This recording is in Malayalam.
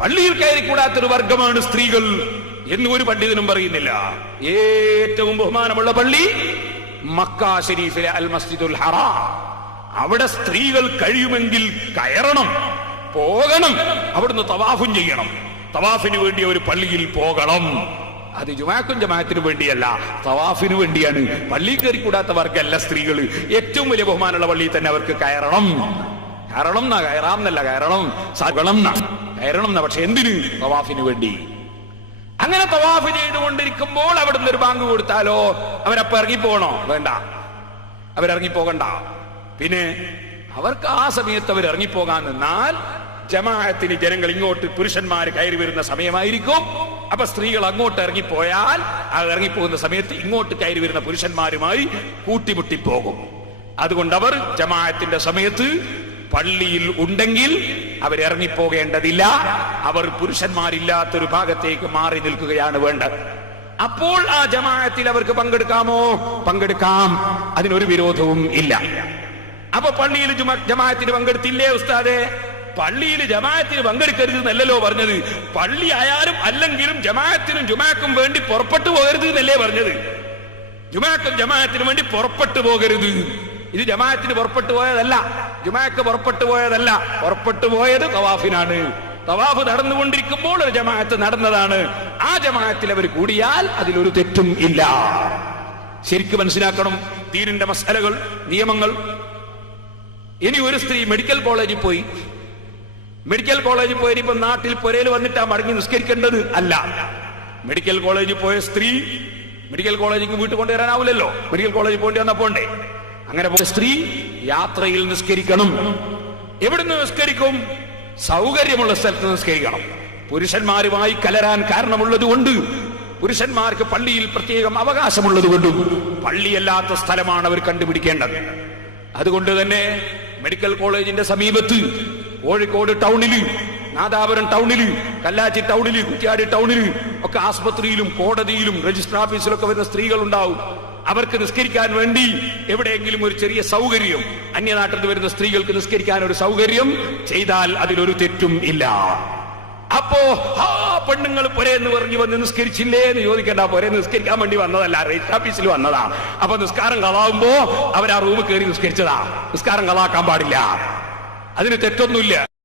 പള്ളിയിൽ കയറിക്കൂടാത്തൊരു വർഗമാണ് സ്ത്രീകൾ എന്ന് ഒരു പണ്ഡിതനും പറയുന്നില്ല. ഏറ്റവും ബഹുമാനമുള്ള പള്ളി മക്ക ശരീഫിലെ അൽ മസ്ജിദുൽ ഹറാം. അവിടെ സ്ത്രീകൾ കഴിയുമെങ്കിൽ കയറണം, പോകണം, അവിടുന്ന് തവാഫും ചെയ്യണം. തവാഫിന് വേണ്ടി ഒരു പള്ളിയിൽ പോകണം. അത് ജുമാക്കും ജമാഅത്തിനു വേണ്ടിയല്ല, തവാഫിന് വേണ്ടിയാണ്. പള്ളി കയറിക്കൂടാത്ത വർഗമല്ല സ്ത്രീകൾ. ഏറ്റവും വലിയ ബഹുമാനമുള്ള പള്ളിയിൽ തന്നെ അവർക്ക് കയറണം. കയറണം എന്നാ, കയറാമെന്നല്ല, കയറണം എന്നാ. പക്ഷെ എന്തിന്? തവാഫിന് വേണ്ടി. അങ്ങനെ തവാഫ് ചെയ്തുകൊണ്ടിരിക്കുമ്പോൾ അവിടുന്ന് ഒരു ബാങ്ക് കൊടുത്താലോ അവരപ്പ ഇറങ്ങിപ്പോകണോ? വേണ്ട, അവരിറങ്ങിപ്പോകണ്ട. പിന്നെ അവർക്ക് ആ സമയത്ത് അവർ ഇറങ്ങിപ്പോകാൻ നിന്നാൽ ജമാഅത്തിന് ജനങ്ങൾ ഇങ്ങോട്ട് പുരുഷന്മാര് കയറി വരുന്ന സമയമായിരിക്കും. അപ്പൊ സ്ത്രീകൾ അങ്ങോട്ട് ഇറങ്ങിപ്പോയാൽ ആ ഇറങ്ങിപ്പോകുന്ന സമയത്ത് ഇങ്ങോട്ട് കയറി വരുന്ന പുരുഷന്മാരുമായി കൂട്ടിമുട്ടിപ്പോകും. അതുകൊണ്ട് അവർ ജമാഅത്തിന്റെ സമയത്ത് പള്ളിയിൽ ഉണ്ടെങ്കിൽ അവരിറങ്ങിപ്പോകേണ്ടതില്ല. അവർ പുരുഷന്മാരില്ലാത്തൊരു ഭാഗത്തേക്ക് മാറി നിൽക്കുകയാണ് വേണ്ടത്. അപ്പോൾ ആ ജമാഅത്തിൽ അവർക്ക് പങ്കെടുക്കാമോ? പങ്കെടുക്കാം, അതിനൊരു വിരോധവും ഇല്ല. അപ്പൊ പള്ളിയിൽ ജമാഅത്തിന് പങ്കെടുത്തില്ലേ ഉസ്താദേ? പള്ളിയിൽ ജമാഅത്തിന് പങ്കെടുക്കരുത് എന്നല്ലല്ലോ പറഞ്ഞത്. പള്ളി ആയാലും അല്ലെങ്കിലും ജമാഅത്തിനും ജുമാക്കും വേണ്ടി പുറപ്പെട്ടു പോകരുത് എന്നല്ലേ പറഞ്ഞത്. ജുമാക്കും ജമാഅത്തിനും വേണ്ടി പുറപ്പെട്ടു പോകരുത്. ഇത് ജമാഅത്തിന് പുറപ്പെട്ടു പോയതല്ല, ജുമാക്ക് പുറപ്പെട്ടു പോയതല്ല. പുറപ്പെട്ടു പോയത് തവാഫിനാണ്. തവാഫ് നടന്നുകൊണ്ടിരിക്കുമ്പോൾ ഒരു ജമാഅത്ത് നടന്നതാണ്. ആ ജമാഅത്തിൽ അവർ കൂടിയാൽ അതിലൊരു തെറ്റും ഇല്ല. ശരിക്കും മനസ്സിലാക്കണം ദീനിന്റെ മസലകൾ, നിയമങ്ങൾ. ഇനി ഒരു സ്ത്രീ മെഡിക്കൽ കോളേജിൽ പോയി, മെഡിക്കൽ കോളേജിൽ പോയി ഇപ്പൊ നാട്ടിൽ പുരയിൽ വന്നിട്ടാ മടങ്ങി നിസ്കരിക്കേണ്ടത് അല്ല. മെഡിക്കൽ കോളേജിൽ പോയ സ്ത്രീ മെഡിക്കൽ കോളേജിൽ വീട്ടിൽ കൊണ്ടുവരാനാവില്ലല്ലോ, മെഡിക്കൽ കോളേജിൽ പോകേണ്ടി വന്നാ പോണ്ടേ. അങ്ങനെ പോയ സ്ത്രീ യാത്രയിൽ നിസ്കരിക്കണം. എവിടുന്ന് നിസ്കരിക്കും? സൗകര്യമുള്ള സ്ഥലത്ത് നിസ്കരിക്കണം. പുരുഷന്മാരുമായി കലരാൻ കാരണമുള്ളത് കൊണ്ട്, പുരുഷന്മാർക്ക് പള്ളിയിൽ പ്രത്യേകം അവകാശമുള്ളത് കൊണ്ടും പള്ളിയല്ലാത്ത സ്ഥലമാണ് അവർ കണ്ടുപിടിക്കേണ്ടത്. അതുകൊണ്ട് തന്നെ മെഡിക്കൽ കോളേജിന്റെ സമീപത്ത് കോഴിക്കോട് ടൗണില്, നാദാപുരം ടൗണില്, കല്ലാച്ചി ടൗണില്, കുറ്റ്യാടി ടൗണില് ഒക്കെ ആസ്പത്രിയിലും കോടതിയിലും രജിസ്റ്റർ ഓഫീസിലൊക്കെ വരുന്ന സ്ത്രീകൾ ഉണ്ടാവും. അവർക്ക് നിസ്കരിക്കാൻ വേണ്ടി എവിടെയെങ്കിലും ഒരു ചെറിയ സൗകര്യം, അന്യനാട്ടിൽ നിന്ന് വരുന്ന സ്ത്രീകൾക്ക് നിസ്കരിക്കാൻ ഒരു സൗകര്യം ചെയ്താൽ അതിലൊരു തെറ്റും ഇല്ല. അപ്പോ പെണ്ണുങ്ങൾ പൊരേന്ന് പറഞ്ഞു വന്ന് നിസ്കരിച്ചില്ലേ എന്ന് ചോദിക്കേണ്ട. പൊരേ നിസ്കരിക്കാൻ വേണ്ടി വന്നതല്ല, രജിസ്റ്റർ ഓഫീസിൽ വന്നതാ. അപ്പൊ നിസ്കാരം കളാവുമ്പോ അവർ ആ റൂമിൽ കയറി നിസ്കരിച്ചതാ. നിസ്കാരം കളാക്കാൻ പാടില്ല, അതിന് തെറ്റൊന്നുമില്ല.